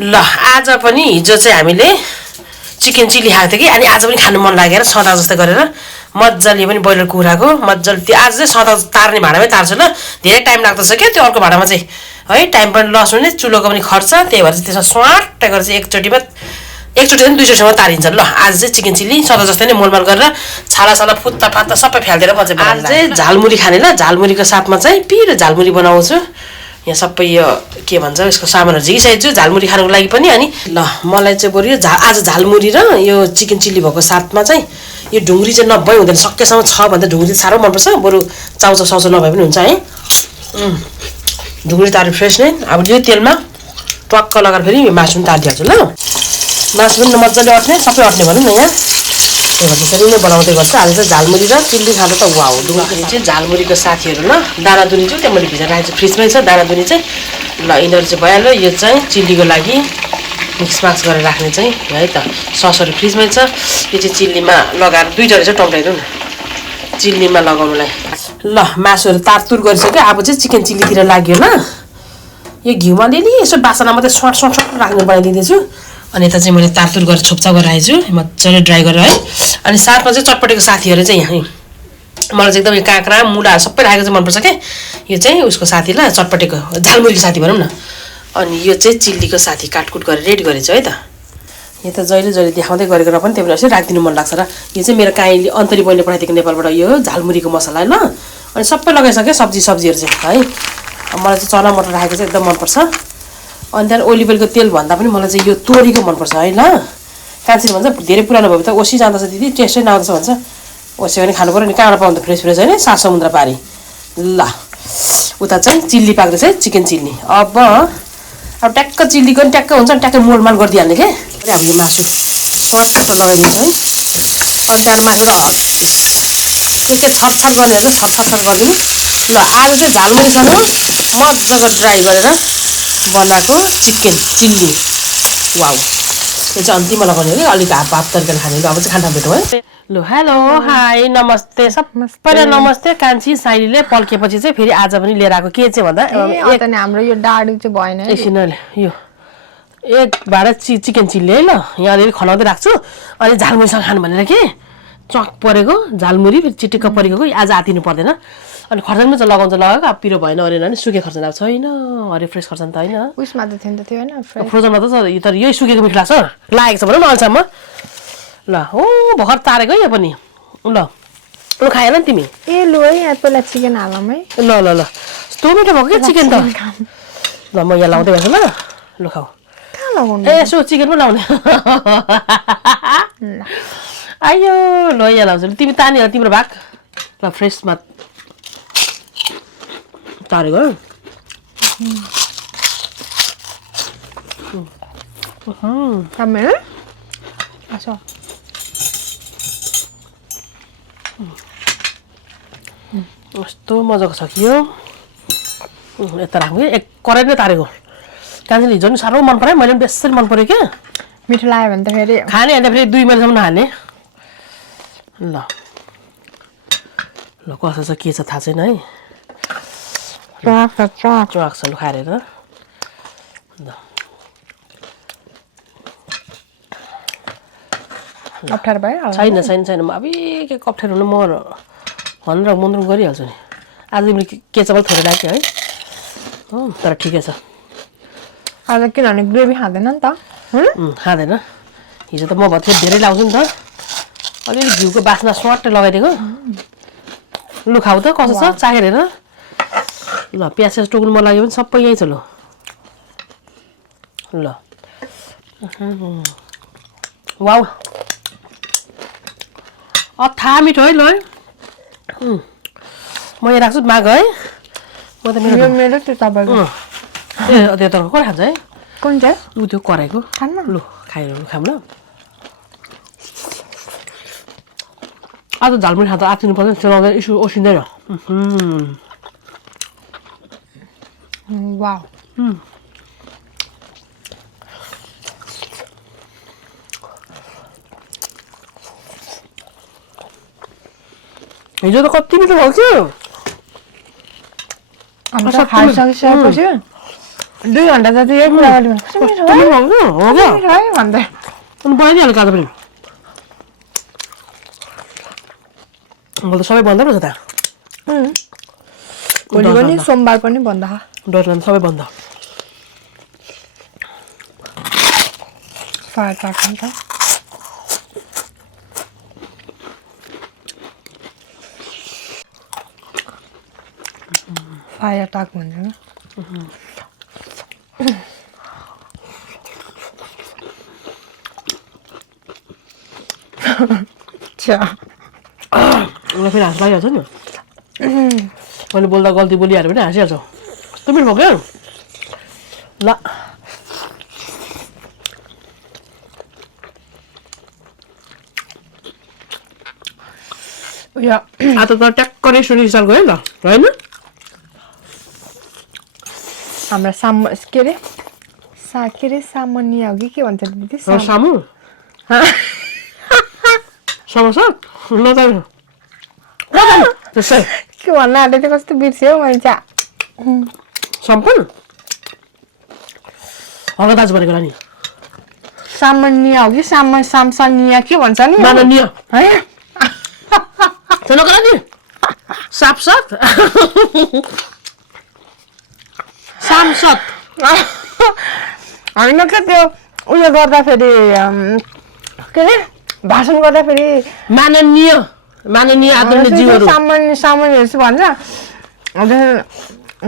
ल आज पनि हिजो चाहिँ हामीले चिकन चिल्ली खाएको थियो कि अनि आज पनि खानु मन लागेर सदा जस्तै गरेर मज्जाले पनि ब्रोइलर कुखुराको मज्जाले त्यो आज चाहिँ सदा तार्ने भाँडामै तार्छु ल धेरै टाइम लाग्दछ क्या त्यो अर्को भाँडामा चाहिँ है टाइम पनि लस हुने चुलोको पनि खर्च त्यही भएर चाहिँ त्यसमा स्वाट गरेर चाहिँ एकचोटिमा एकचोटि दुईचोटिसम्म तारिन्छ ल आज चाहिँ चिकन चिल्ली सदा जस्तै नै मोलमाल गरेर छाला फुत्ता फात्ता सबै फ्याल्देर बन्छ आज चाहिँ झालमुरी खाने ल झालमुरीको साथमा चाहिँ पिरो झालमुरी बनाउँछु यहाँ सबै यो के भन्छ यसको सामानहरू झिकिसकेको छु झालमुरी खानुको लागि पनि अनि ल मलाई चाहिँ बरु यो आज झालमुरी र यो चिकन चिल्ली भएको साथमा चाहिँ यो ढुङ्ग्री चाहिँ नभए हुँदैन सकेसम्म छ भन्दा ढुङ्ग्री साह्रो मनपर्छ बरु चाउचाउ साउचाउ नभए पनि हुन्छ है ढुङ्ग्री तारे फ्रेस नै अब यो तेलमा टक्क लगाएर फेरि मासु पनि तारिदिहाल्छु ल मासु पनि मजाले अट्ने सबै अट्ने भनौँ न यहाँ त्यही भएर त्यसरी नै बनाउँदै गर्छ आज चाहिँ झालमुरी र चिल्ली खाँदा त वाउ ढुङ्ग्री चाहिँ झालमुरीको साथीहरू ल दानादुनी चाहिँ त्यहाँ मैले भिजाएर राखेको छु फ्रिजमै छ दानादुनी चाहिँ ल यिनीहरू चाहिँ भइहाल्यो यो चाहिँ चिल्लीको लागि मिक्समाक्स गरेर राख्ने चाहिँ है त ससहरू फ्रिजमै छ यो चाहिँ चिल्लीमा लगाएर दुईवटा चाहिँ टम्टाइदिउँ न चिल्लीमा लगाउनुलाई ल मासुहरू तारतुर गरिसक्यो अब चाहिँ चिकन चिल्लीतिर लाग्यो ल यो घिउमा अलिअलि यसो बासना मात्रै स्वाट राख्नु बनाइदिँदैछु अनि यता चाहिँ मैले तारतुर गरेर छोपछाप गरेर राखेको छु मजाले ड्राई गरेर है अनि साथमा चाहिँ चटपटेको साथीहरू चाहिँ यहाँ मलाई चाहिँ एकदम यो काँक्रा मुला सबै राखेको चाहिँ मनपर्छ क्या यो चाहिँ उसको साथी ल चटपटेको झालमुरीको साथी भनौँ न अनि यो चाहिँ चिल्लीको साथी काटकुट गरेर रेडी गरेछु है त यो त जहिले देखाउँदै गरेको पनि त्यही भएर यसो राखिदिनु मन लाग्छ र यो चाहिँ मेरो काहीँले अन्तरी बहिनीले पठाइदिएको नेपालबाट यो झालमुरीको मसला ल अनि सबै लगाइसकेँ सब्जीहरू चाहिँ है मलाई चाहिँ चना मटर राखेको चाहिँ एकदम मनपर्छ अनि त्यहाँदेखि ओलिभ ओइलको तेल भन्दा पनि मलाई चाहिँ यो तोरीको मनपर्छ है ल कान्छीले भन्छ धेरै पुरानो भयो त ओसी जाँदछ दिदी टेस्टै नआउँछ भन्छ ओसी पनि खानु पऱ्यो नि कहाँबाट पाउँछ फ्रेस होइन 7 समुद्र पारी ल उता चाहिँ चिल्ली पाक्दैछ है चिकन चिल्ली अब ट्याक्क चिल्लीको पनि ट्याक्क हुन्छ नि ट्याक्कै मोलमाल गरिदिइहाल्ने क्या हामीले मासु स्वाट लगाइदिन्छ है अनि त्यहाँबाट मासु के छतछत गर्ने होला छतछत गरिदिनु ल आज चाहिँ झालमुरीसँग मजाको ड्राई गरेर बनाएको चिकन चिल्ली वाउ यो चाहिँ अन्तिममा लगाउने हो कि अलिक हाफ तरकारी खाने अब चाहिँ खाना भेटौँ है ल हेलो हाई नमस्ते सबैलाई नमस्ते कान्छी साइलीले पल्केपछि चाहिँ फेरि आज पनि लिएर आएको के चाहिँ भन्दा हाम्रो यो डाडी चाहिँ भएन एकछिन यो एक भाँडा चिकन चिल्ली है ल यहाँ अलिअलि खनाउँदै राख्छु अनि झालमुरीसँग खानु भनेर के चक परेको झालमुरी फेरि चिटिक्क परेको आज आतिनु पर्दैन अनि खर्सानी चाहिँ लगाएको अब पिरो भएन अरे नि सुके खर्सानी अब छैन अरे फ्रेस खर्सानी त होइन उयसमा त थियो नि त थियो होइन फ्रोजनमा त छ तर यही सुकेको मिठो लाग्छ लागेको छ भनौँ न अहिलेसम्म ल हो भर्खर तारेको है यो पनि ल ल खाएन नि तिमी ए लु है यहाँ पहिला चिकन हालौँ है ल ल ल यस्तो मिठो भएको क्या चिकन त ल म यहाँ लाउँदै गर्छु ल ल खाऊ कहाँ लगाउनु ए यसो चिकन पनि लाउने आयो ल यहाँ लाउँछु तिमी तानेर तिम्रो भाग ल फ्रेसमा तारेको कस्तो मजाको छ कि यो यता राख्नु एक कराई नै तारेको कान्छीले हिजो नि साह्रो मन पऱ्यो मैले पनि बेसरी मन पऱ्यो क्या मिठो लाग्यो भने त फेरि खाने अन्त फेरि 2 महिनासम्म नखाने ल ल कसो छ के छ थाहा छैन है चुवाक छ लु खाएर ल अप्ठ्यारो भयो छैन म अब के अप्ठ्यारो हुनु म भनेर मुन्द्रुम गरिहाल्छु नि आज तिमीले के चामल थोरै राख्यो है हो तर ठिकै छ आज किनभने ग्रेभी खाँदैन नि त खाँदैन हिजो त म भत्रै धेरै लाउँछु नि त अलिअलि घिउको बास्ना स्वाट लगाइदिएको लु खाऊ त कसो छ चाखेर हेर ल प्याज टोक्नु मन लाग्यो भने सबै यहीँ छ ल वाउ अथा मिठो है ल म यहाँ राख्छु माग है म त मेरो त्यो तपाईँको ए त्यो त कसले खान्छ है कुन चाहिँ ऊ त्यो कराईको खानु लु खाएर लु खाऊँ ल आज झालमुरी खाँदा आत्तिनु पर्दैन चलाउँदा इस्यु ओसिँदैन वाउ हिजो त कति मिठो भएको थियो खाइसकेपछि 2 घन्टा जति यही कुरा गर्नु कस्तो मिठो कस्तो मिठो हुन्छ हो क्या मिठो है भन्दै अनि बनाइदिइहाल्यो काजु पनि मैले त सबै बन्द रहेछ त भोलि पनि सोमबार पनि बन्द डरलाम सबै बन्द फायर टाक हुन्छ फायर टाक भन्छ मलाई फेरि हाँस लागिहाल्छ नि मैले बोल्दा गल्ती बोलिहाल्यो भने हाँसिहाल्छ कस्तो मिठो भयो क्या ल आज त ट्याक्क रेस्टुरेन्ट स्टाइल गयो नि त होइन हाम्रो के अरे सामान्य हो कि के भन्छ दिदी सामु समोसा ल त त्यसै के भन्न आँटेको थियो कस्तो बिर्स्यो मैले चाहिँ सम्पन्न हल्का दाजु भनेको नि सामान्य हो कि सामसानिया के भन्छ नि माननीय है चलो करा नि सापसात सामसत होइन क्या त्यो उयो गर्दाखेरि के अरे भाषण गर्दाखेरि माननीय आदरणीय जीवहरू सामान्य जस्तो भन्छ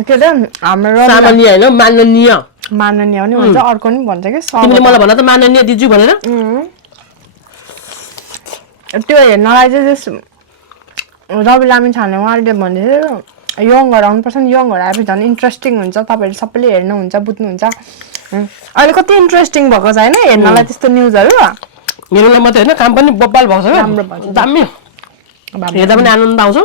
के अरे हाम्रो सामान्य होइन माननीय पनि भन्छ अर्को पनि भन्छ कि तिमीले मलाई भन त माननीय दिजु भनेर त्यो हेर्नलाई चाहिँ रवि लामिछाने उहाँले भन्दै थियो यङहरू आउनुपर्छ नि यङहरू आएपछि झन् इन्ट्रेस्टिङ हुन्छ तपाईँहरू सबैले हेर्नुहुन्छ बुझ्नुहुन्छ अहिले कति इन्ट्रेस्टिङ भएको छ होइन हेर्नलाई त्यस्तो न्युजहरू हेर्नलाई मात्रै होइन काम पनि बब्बाल भएको छ राम्रो भएको छ। दामी हेर्दा पनि आनन्द आउँछ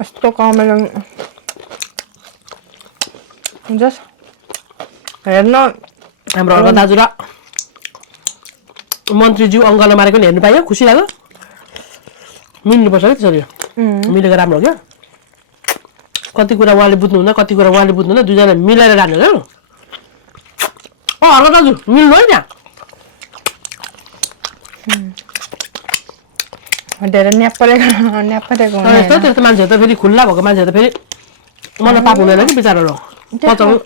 यस्तो कमेडी जस हेर्न हाम्रो हल्का दाजु र मन्त्रीज्यू अङ्कललाई मारेको नि हेर्नु पायो खुसी लाग्यो मिल्नुपर्छ क्या त्यसरी मिलेको राम्रो हो क्या कति कुरा उहाँले बुझ्नुहुन्न कति कुरा उहाँले बुझ्नुहुन्न दुईजना मिलाएर राख्नु क्या हल्का दाजु मिल्नु है त्यहाँ धेरै न्यापरेको त्यस्तो मान्छेहरू त फेरि खुल्ला भएको मान्छेहरू त फेरि मलाई पाप हुँदैन कि बिचाराहरू पचाउनु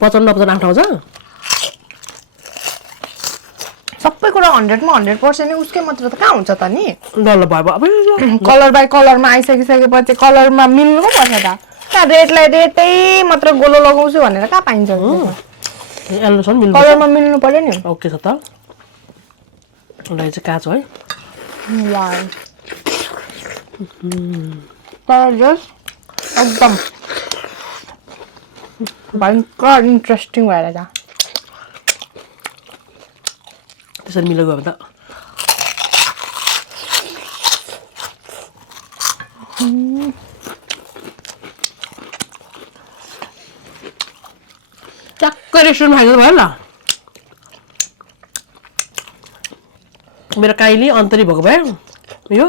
नपचाउनु आफ्नो ठाउँ छ सबै कुरा 100% उसकै मात्र त कहाँ हुन्छ त नि डल्लो भयो अब कलर बाई कलरमा आइसकिसकेपछि कलरमा मिल्नु पो पर्छ त कहाँ रेडलाई रेडै मात्र गोलो लगाउँछु भनेर कहाँ पाइन्छ एल्लोसन मिल्नु कलरमा मिल्नु पर्यो नि ओके छ त उसलाई चाहिँ काँचो है तर जस एकदम भयङ्कर इन्ट्रेस्टिङ भएर जा त्यसरी मिलेको अब त ट्याक्कै रेस्टुरेन्टमा खाएको भयो ल मेरो काइली अन्तरी भएको भए यो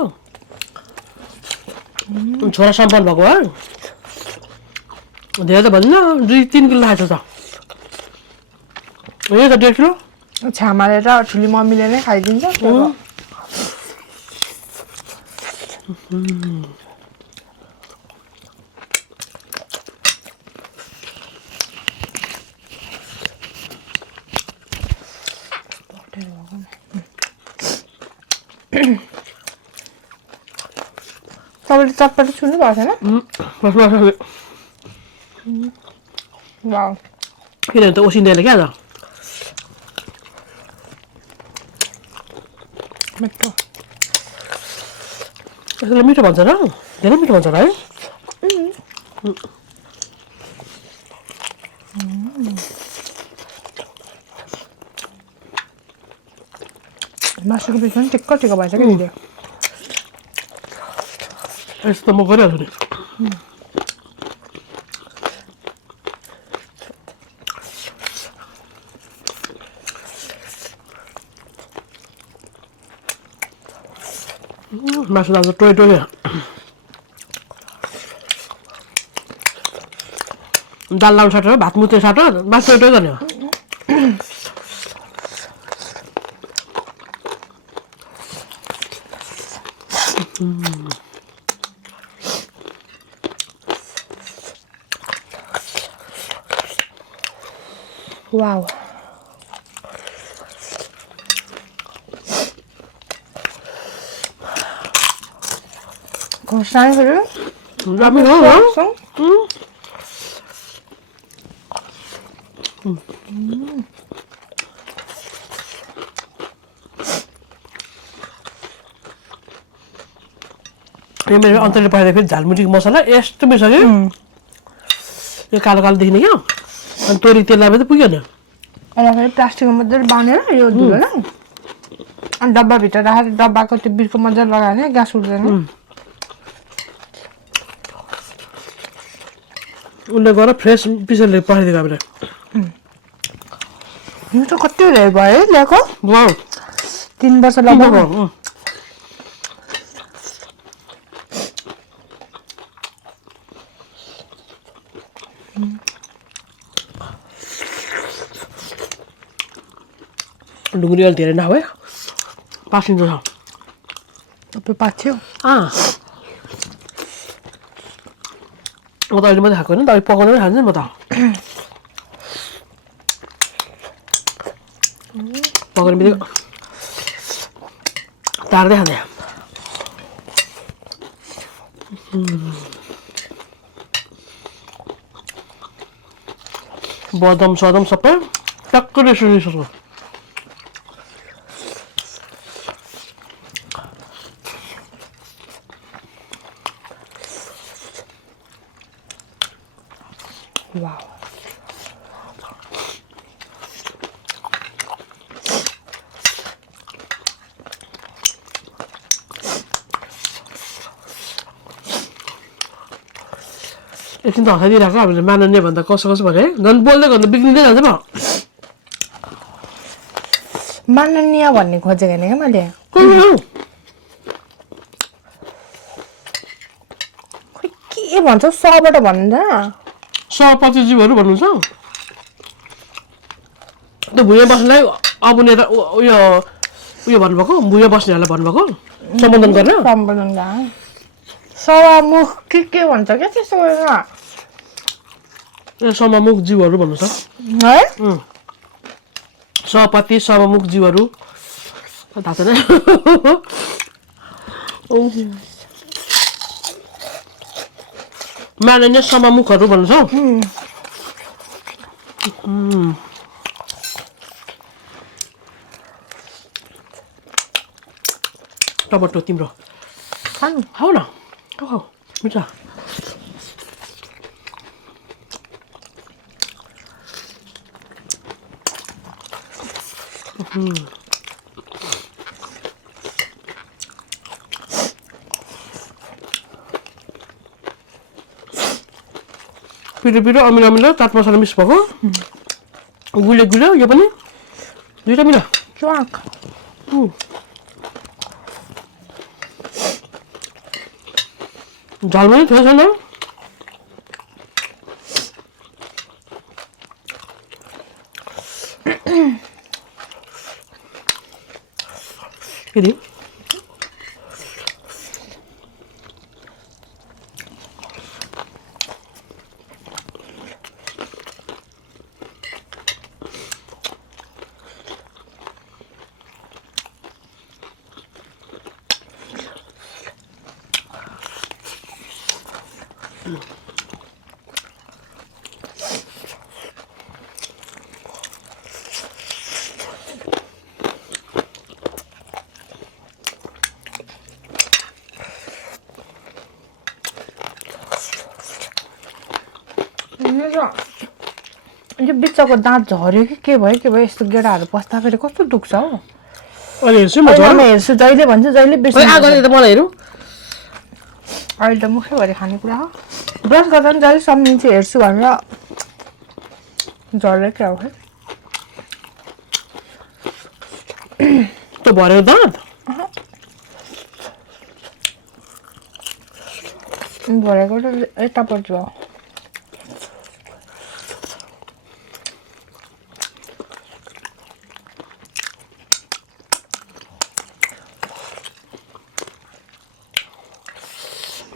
छोरा सम्पन्न भएको भए धेरै त भन्दिनँ 2-3 किलो खाएको छ यो त 1.5 किलो छामाले र ठुली मम्मीले नै खाइदिन्छ तपाईँले चटपटी छुनु भएको छैन वाउ किनभने त ओसिँदैन क्या त मिठो यसलाई मिठो भन्छ र धेरै मिठो भन्छ र है मासुको पिस पनि टिक्क भएछ कि दिदी यस्तो त म गरिहाल्छु नि मासु त टोय टोय दाल लाउनु सटेर भात मुते सटेर मासु एउटै गर्ने हो वाउ खोर्सानी फेरि रामी हो यो मेरो अन्तरले पाइदा फेरि झालमुरीको मसला यस्तो मिल्छ कि यो कालो कालो देखिने क्या अनि तोरी तेल लगाए त पुग्यो नि अनि फेरि प्लास्टिकमा मजाले बाँधेर यो धुलोलाई अनि डब्बाभित्र राखेर डब्बाको त्यो बिचको मजाले लगायो भने ग्यास उठ्दैन उसले गएर फ्रेस पिसले पठाइदिएको हामीलाई यो त कति धेरै भयो ल्याएको 3 वर्ष लगभग ढुङ्ग्री अलि धेरै नभए पासिन्छ त्यो पाछ्यो म त अहिले मात्रै खाएको होइन त अहिले पकाउनु पनि खान्छ नि म त पकाउने बित्तिकै तार्दै खाँदै बदम सदम सबै टक्कै रेस्टुरेन्ट वाउ एकछिन त हँसाइदिइरहेको हामीले माननीय भन्दा कसो कसो भने झन् बोल्दै गर्दा बिग्रिँदै जान्छ म माननीय भन्ने खोजेको होइन क्या मैले खोइ के भन्छ सबाट भन्दैन सपतिजीहरू भन्नुहुन्छ त्यो भुइँ बस्नेलाई अबुनेर उयो भन्नुभएको भुइँ बस्नेहरूलाई भन्नुभएको सम्बोधन गर्न सम्बोधन सवामुख के भन्छ क्या त्यस्तो गरेर सममुख जीवहरू भन्नु छ है सपति सममुख जीवहरू थाहा छैन माननीय सममुखहरू भन्नु छ टमाटो तिम्रो खानु खाऊ न खाऊ मिठा पिरो पिरो अमिलो अमिलो चाट मसला मिक्स भएको गुलियो गुलियो यो पनि दुईटा मिला च्वाक झाल पनि थियो छैन किन यो बिचको दाँत झऱ्यो कि के भयो यस्तो गेडाहरू पस्दाखेरि कस्तो दुख्छ हौ अहिले हेर्छु म हेर्छु जहिले भन्छु जहिले बिर्छु त मलाई हेरौँ अहिले त मुखैभरि खानेकुरा हो ब्रस गर्दा पनि जहिले सम्झिन्छ हेर्छु भनेर झरेर क्या हो त भरेको दाँत भरेको त यतापट्टि हो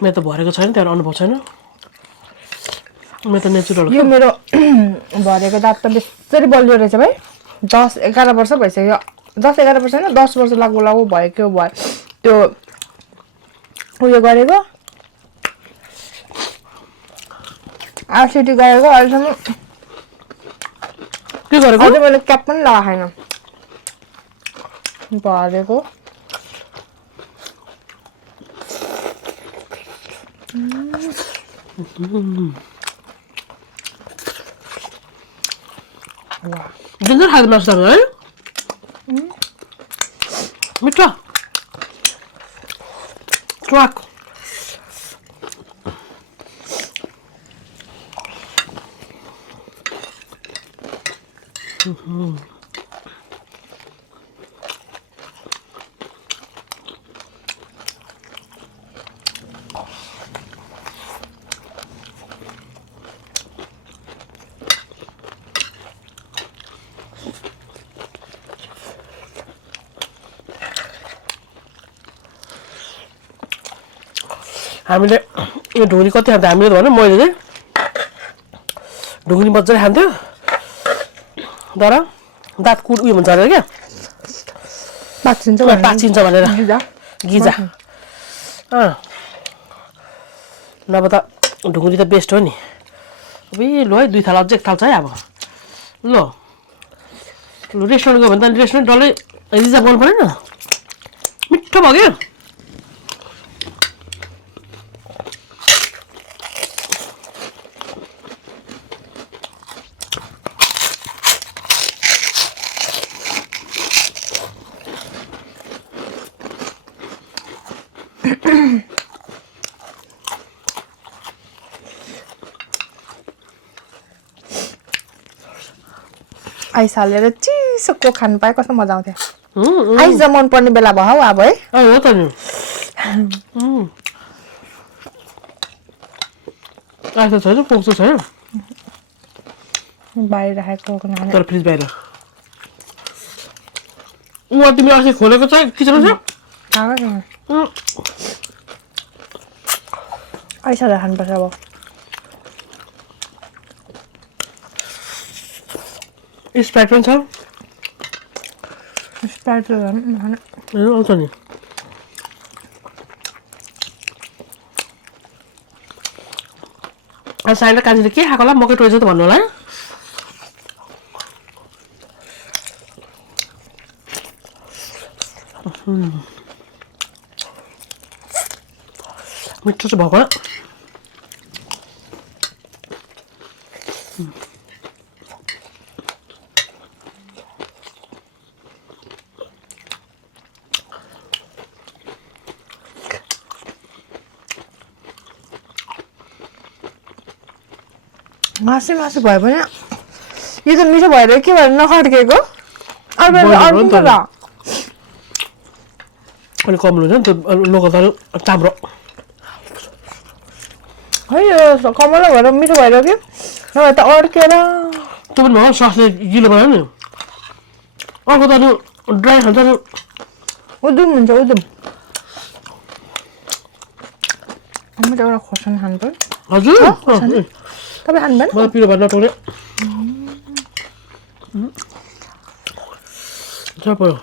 मेरो त भरेको छैन त्यहाँ अनुभव छैन मेरो त नेचुरल यो मेरो भरेको दाँत त बेसरी बलियो रहेछ भाइ 10-11 वर्ष भइसक्यो 10-11 वर्ष होइन 10 वर्ष लागु भएको भयो त्यो उयो गरेको आरसिटी गरेको अहिलेसम्म के गरेको अझै मैले क्याप पनि लगाएको छैन भरेको डेन्जर खाँदै मासु है मिठो ट्वाक हामीले यो ढुङ्ग्री कति खान्थ्यो हामीले त भने मैले चाहिँ ढुङ्ग्री मजाले खान्थ्यो तर दाँत कुट उयो हुन्छ अरे क्या पाचिन्छ भनेर गिजा नभए त ढुङ्ग्री त बेस्ट हो नि अब लु है 2 थाल अझै 1 थाल छ है अब ल रेस्टुरेन्ट गयो भने त रेस्टुरेन्ट डल्लै रिजर्भ गर्नु पऱ्यो नि मिठो भयो क्या आइस हालेर चिसोको खानु पाए कस्तो मजा आउँथ्यो आइस त मन पर्ने बेला भयो अब है हो त नि आइस छैन पोक्छु छैन बाहिर राखेको तर फ्रिज बाहिर तिमीले अस्ति खोलेको छ किचनमा छ आइस हालेर खानुपर्छ अब स्प्राइट पनि छ स्प्राइट आउँछ नि साइड कान्छीले के खाएको होला मकै टोएछ त भन्नु होला मिठो चाहिँ भएको मासु भयो भने यो त मिठो भएर के भएर नखड्केको अनि कमलो हुन्छ नि त्यो लोकल त चाम्रो है यो कमलो भएर मिठो भएर कि नभए त अड्केर त्यो पनि भयो ससले गिलो भयो नि अर्को त ड्राई खान्छ उदुम हुन्छ उदुम म त एउटा खोर्सानी खानु पर्यो हजुर तपाईँ खानु भएन मलाई पिरो भएर नटाउने पऱ्यो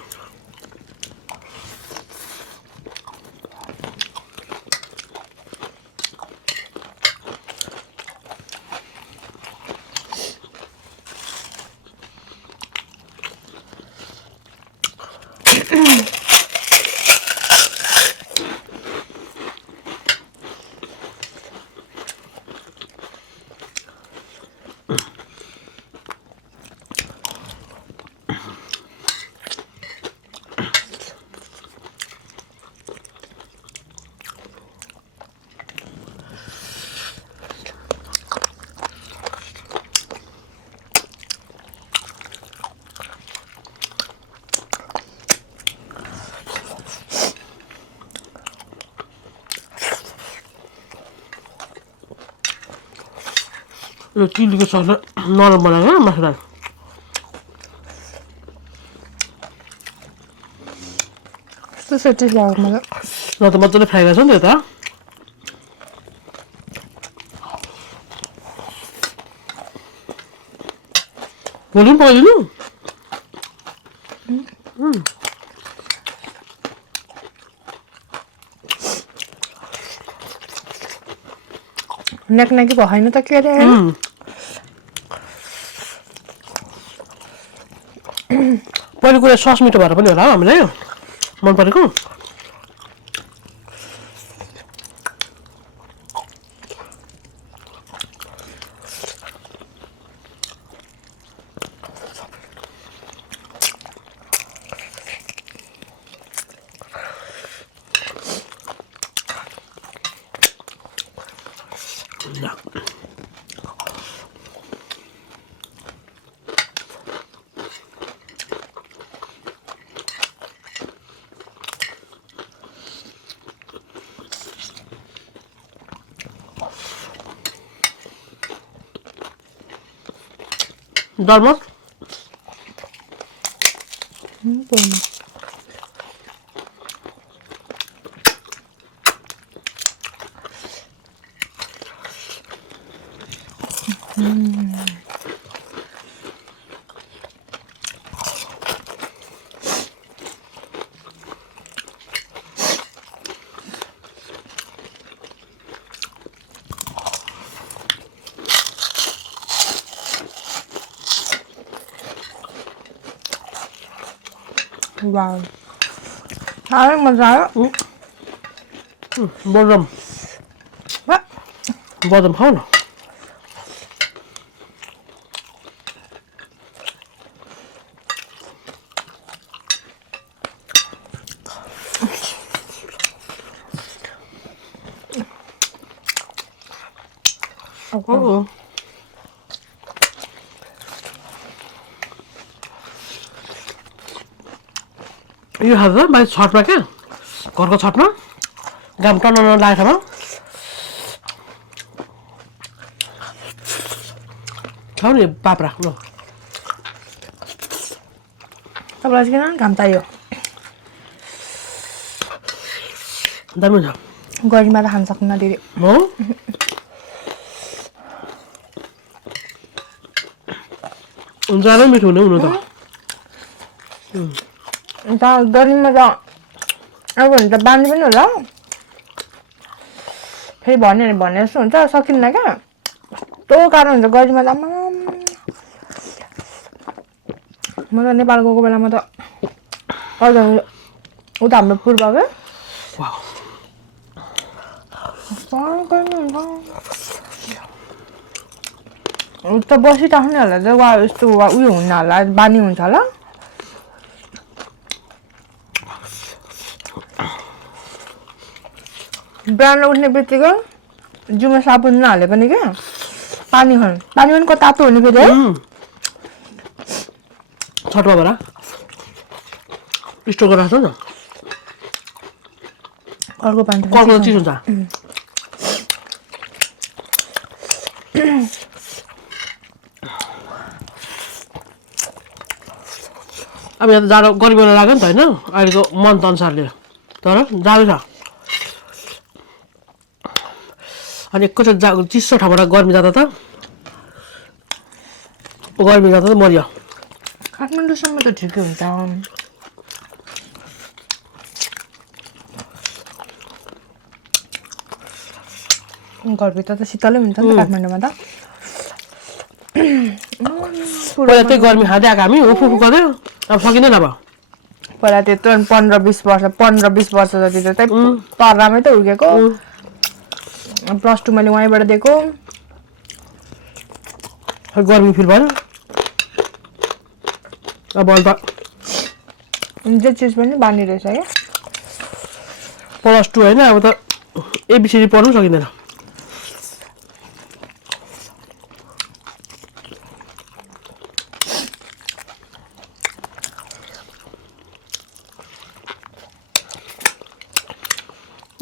यो चिल्लीको ससले नरम बनायो मासुलाई कस्तो टेस्ट लाग्यो मलाई ल त मजाले फ्राई गर्छ नि त्यो त भोलि पनि पकाइदिनु नेकनेकी भएन त के अरे पहिलो कुरा सस मिठो भएर पनि होला हौ हामीलाई मन परेको दलमत वाह साह्रै मजा आयो बदम बदम खाऊ न यो खाँदा बाहिर छठमा क्या घरको छठमा घाम टन्न नलागेको ठाउँमा खाऊ नि पाप्रा ल तपाईँलाई चाहिँ किन घाम चाहियो दामी छ गर्मीमा त खान सक्नुहुन्न दिदी हो ज्यादै मिठो हुने हुनु त अन्त गर्मीमा त अब भने त बानी पनि होला फेरि भन्यो भने भने जस्तो हुन्छ सकिन्न क्या त्यो कारण हुन्छ गर्मीमा त म त नेपाल गएको बेलामा त अझ उता हाम्रो पूर्व क्या उता बसिराख्ने होला चाहिँ वा यस्तो वा उयो हुन्न होला बानी हुन्छ होला बिहान उठ्ने बित्तिकै जिउमा साबुन नहाले पनि क्या पानी पनि कता तातो हुने फेरि है छटमा भएर स्टोर गरेर राख्छ नि अर्को पानी कलको चिसो हुन्छ अब यहाँ त जाडो गर्मी बेला लाग्यो नि त होइन अहिलेको मन्थ अनुसारले तर जाडो छ अनि एकैचोटि चिसो ठाउँबाट गर्मी जाँदा त मरियो काठमाडौँसम्म त ठिकै हुन्छ घरभित्र त शीतलै हुन्छ नि त काठमाडौँमा त पहिला त्यही गर्मी खाँदै आएको हामी उफु गर्दै अब सकिँदैन अब पहिला त्यत्रो 15-20 वर्ष जति त त्यही पर्रामै त हुर्केको +2 मैले वहीँबाट दिएको गर्मी फिल भएन अब अहिले त जे चिज पनि बानी रहेछ क्या +2 होइन अब त एबिसिडी पढ्नु सकिँदैन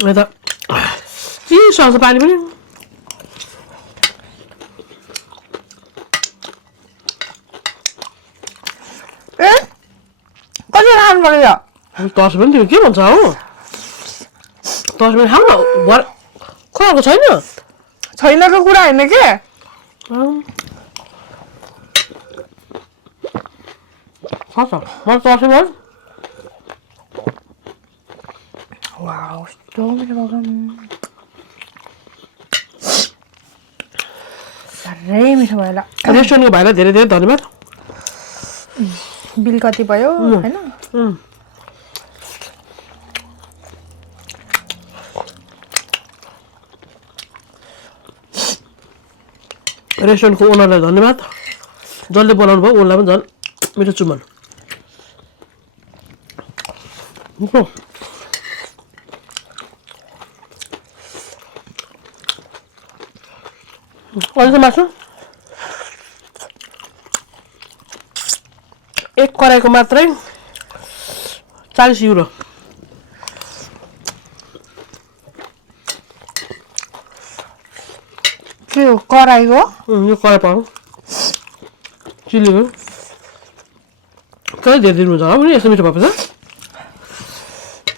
यता चिसो आउँछ पानी पनि ए कति खानु पर्यो तस पनि तिमी के भन्छ हो तस पनि खाऊ न खुवाएको छैनको कुरा होइन के खासा म चर्से भयो वाउ कस्तो मिठो भएको साह्रै मिठो भयो ल रेस्टुरेन्टको भाइलाई धेरै धेरै धन्यवाद बिल कति भयो हैन रेस्टुरेन्टको ओनरलाई धन्यवाद जसले बनाउनु भयो उनलाई पनि झन् मिठो चुमन अहिले चाहिँ मासु एक कराईको मात्रै 40 युरो के हो कराईको यो कराई पाउँ चिल्लीको कहिले धेरै दिनुहुन्छ होला उनी यस्तो मिठो भएपछि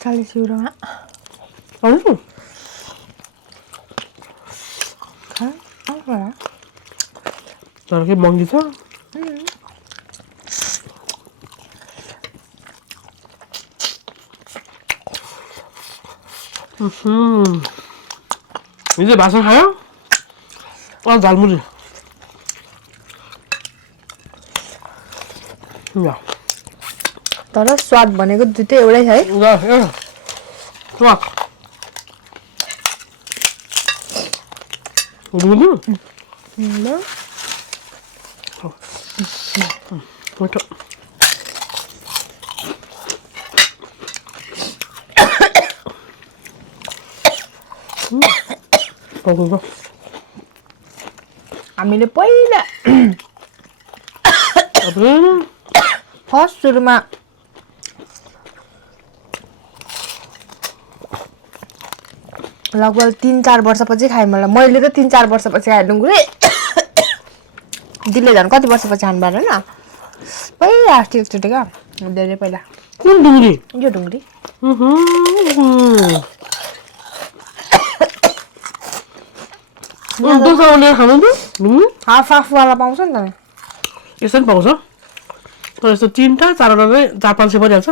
40 युरोमा आउनु तर के महँगी छ हिजो भाषा खायो झालमुरी तर स्वाद भनेको दुईटै एउटै छ है मिठो हामीले पहिला फर्स्ट सुरुमा लगभग 3-4 वर्षपछि खाएँ मलाई मैले त 3-4 वर्षपछि खाएँ डुङ्गुरी दिदीले झन् कति वर्षपछि खानु पारेन पहिला अस्ति एकचोटि क्या धेरै पहिला कुन डुङ्ग्री यो डुङ्गुरी हाफ हाफवाला पाउँछ नि त यसरी पाउँछ तर यस्तो 3टा 4वटा नै 400-500 परिहाल्छ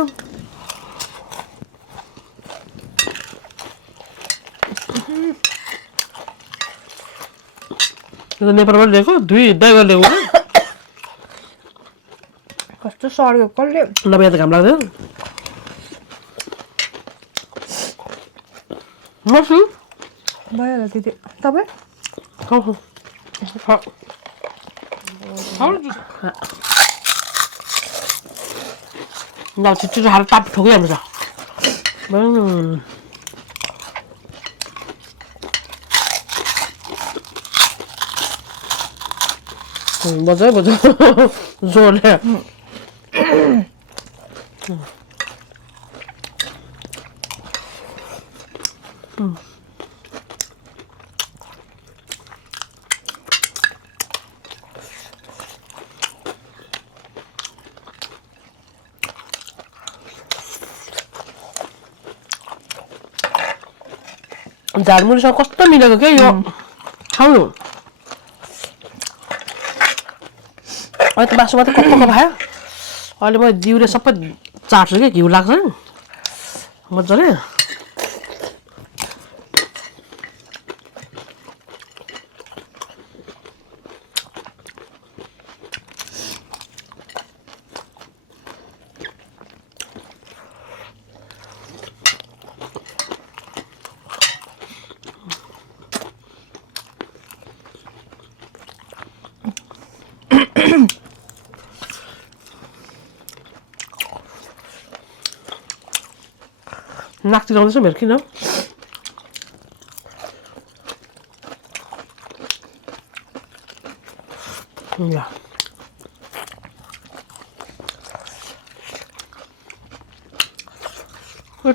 यो नेपालबाट ल्याएको 2 ड्राइभर ल्याएको कस्तो सड्यो कसले नभए त घाम लाग्दैन मसु भयो होला दिदी तपाईँ खाऊ ल छिटो हाल ताप ठोकिहाल्नु छ बजायो बजायो जोडले झालमुरीसँग कस्तो मिलेको क्या यो खाउनु अहिले त मासु मात्रै कस्तो भयो अहिले म दिउरे सबै चाट्छु क्या घिउ लाग्छ मजाले नाक चिराउँदैछ मेरो किन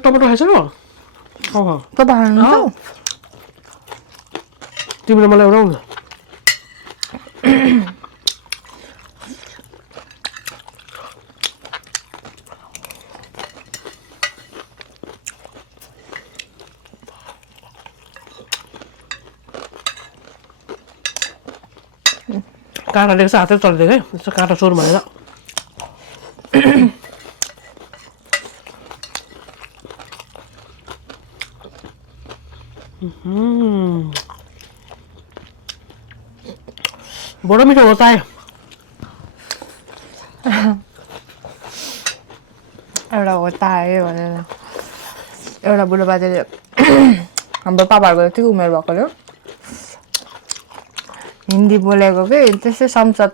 टमाटर खाइछ र तिमीले मलाई एउटा आउनु काँटा लिएको छ हातै चलिदिएको है यसो काँटा चोर भनेर बडो मिठो होता है एउटा होता है भनेर एउटा बुढो बाजेले हाम्रो पापाहरूको यति उमेर भएकोले हिन्दी बोलेको कि त्यसै संसद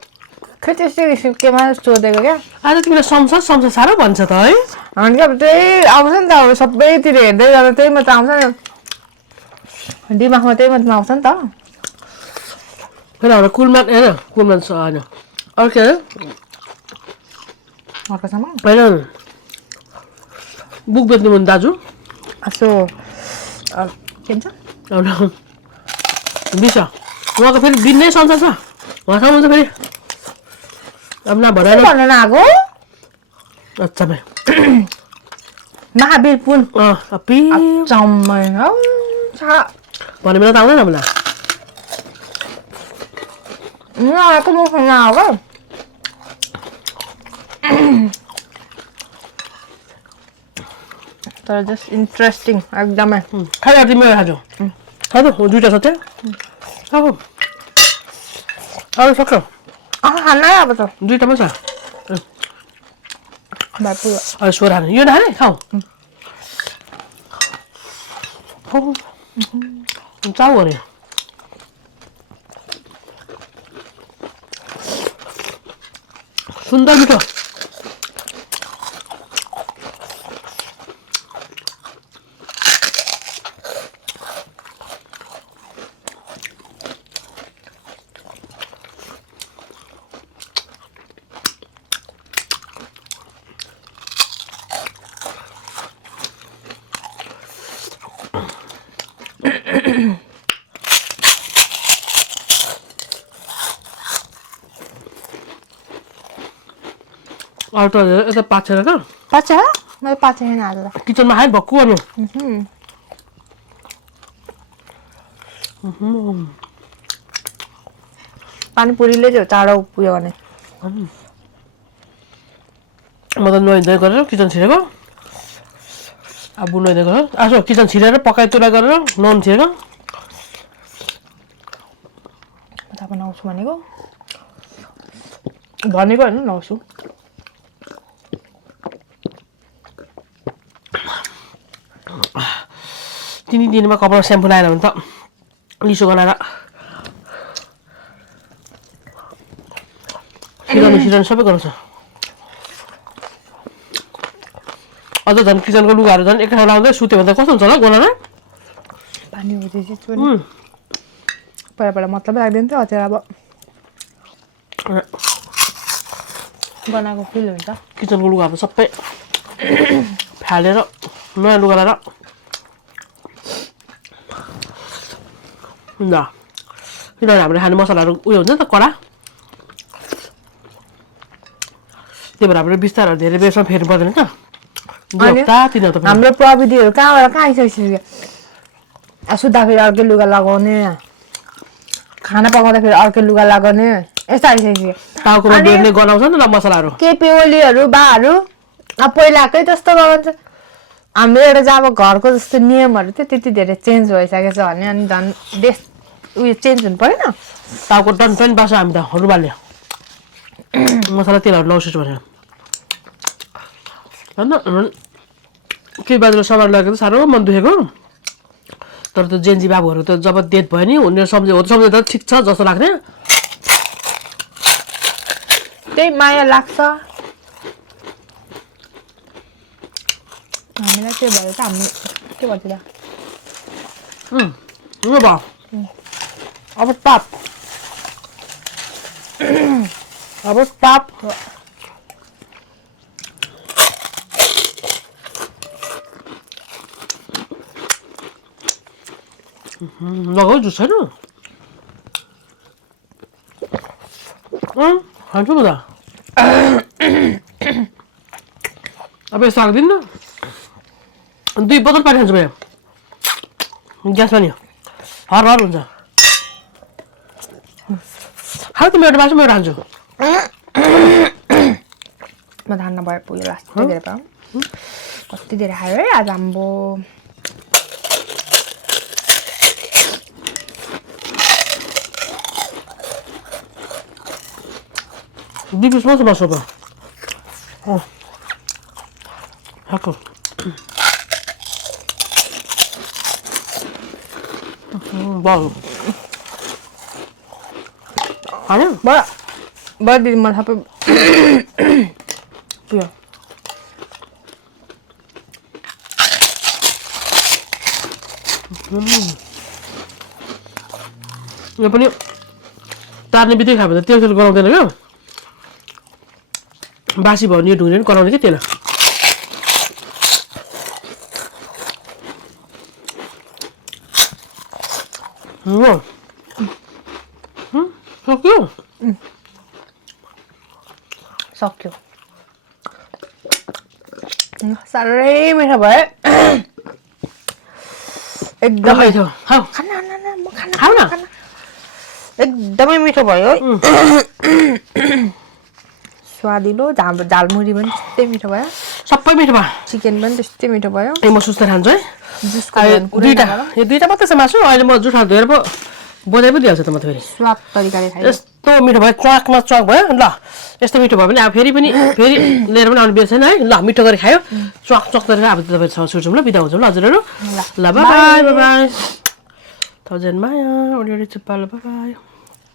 खै त्यस्तै केमा सोधेको क्या आज तिमीले संसद संसद साह्रो भन्छ त है अनि अब त्यही आउँछ नि त अब सबैतिर हेर्दै जाँदा त्यही मात्र आउँछ नि दिमागमा त्यही मात्र आउँछ नि त फेरि हाम्रो कुलमान होइन अर्कै अर्कोसम्म होइन बुक बेच्नु भने दाजु सो के भन्छ बिर्स उहाँको फेरि दिन नै संसार छ उहाँसँग हुन्छ फेरि अब नभएर भन्नु नआएको अच्छा भाइ महावीर पुल अपी चम्मै भने बेला त आउँदैन मलाई नआएको मसँग नआएको तर जस्ट इन्ट्रेस्टिङ एकदमै खाजा तिमी खाजो खाजो दुइटा छ त्यहाँ अरू सक्छ खानै अब त दुइटामा छ अरू स्वर हाने यो नहाने खाऊ चाउ गरे सुन्दर मिठो अरू त यता पाछेर क्या पाछ मैले पाछ छैन आज त किचनमा खाएँ भक्कु गर्नु पानीपुरीले चाहिँ चाँडो उयो गर्ने म त नुहाइधुवाइ गरेर किचन छिरेको अब नुहाइधुवाइ गरेर आसो किचन छिरेर पकाइतुरा गरेर नुहाउन छिरेको अब नआउँछु भनेको होइन नआउँछु तिनी दिनमा कपालमा स्याम्पू लगाएर भने त लिसो गनाएर सिराउनु सबै गराउँछ अझ झन् किचनको लुगाहरू झन् एक ठाउँ लाउँदै सुत्यो भने त कस्तो हुन्छ होला गनाएर पानी हुँदैछ पहिला मतलब लाग्दैन थियो अझै अब बनाएको फिल हुन्छ किचनको लुगाहरू सबै फालेर नयाँ लुगा लगाएर ल किनभने हाम्रो खाने मसलाहरू उयो हुन्छ नि त कडा त्यही भएर हाम्रो बिस्तारहरू धेरै बेरसम्म फेर्नु पर्दैन त हाम्रो प्रविधिहरू कहाँबाट कहाँ आइसकिसक्यो सुत्दाखेरि अर्कै लुगा लगाउने खाना पकाउँदा फेरि अर्कै लुगा लगाउने यस्तो आइसकिसक्यो टाउकोमा बेर्ने गनाउँछ नि त मसलाहरू के पेओलीहरू बाहरू अब पहिलाकै जस्तो गराउँछ हाम्रो एउटा चाहिँ अब घरको जस्तो नियमहरू थियो त्यति धेरै चेन्ज भइसकेको छ भने अनि झन् देश उयो चेन्ज हुनु परेन टाउको टन पनि बाँच्छ हामी त रुमालले मसला तेलहरू लाउँछु भनेर होइन केही बाजुले सामान लगेको त साह्रो मन दुखेको तर त्यो जेन्जी बाबुहरू त जब डेथ भयो नि उनीहरू सम्झे हो सम्झे त ठिक छ जस्तो लाग्ने त्यही माया लाग्छ हामीलाई त्यो भएर त हामी के भन्छ भयो अब पाप लगाऊ जुस छैन खान्छु म त अब यस्तो लाग्दिन न 2 बोतल पानी खान्छु म ग्यासमा नि हर हुन्छ खाऊ तिमी एउटा बाँच्छु म एउटा खान्छु म धान्न भयो पुग्यो लास्ट धेरै पाऊँ कति धेरै खायो है आज आम्बो 2 piस मात्र मासु भयो हाको बाउ हाल्यो बडा दिदी मलाई सबै पियो यो पनि तार्ने बित्तिकै खायो भने तेल गराउँदैन क्या बासी भयो भने यो ढुङ्ग्रे पनि कराउने कि तेल सक्यो सक्यो साह्रै मिठो भयो एकदमै खाऊ खाना म खाना खाऊ न एकदमै मिठो भयो स्वादिलो झालमुरी पनि त्यस्तै मिठो भयो सबै मिठो भयो चिकन पनि त्यस्तै मिठो भयो म सुस्ता खान्छु है जुसको यो दुईटा मात्रै छ मासु अहिले म जुठा धोएर पो बोलाइ पो दिइहाल्छु त म त फेरि स्वाद तरिकाले खायो यस्तो मिठो भयो च्वाकमा च्वाक भयो ल यस्तो मिठो भयो भने अब फेरि लिएर पनि आउनु बिर्सेन है ल मिठो गरेर खायो च्वाक च्वाक गरेर अब तपाईँ छुट्छौँ ल बिदा हुन्छौँ ल हजुरहरू ल बाई बाई 1000 माया ओडी चुप्पा ल बाई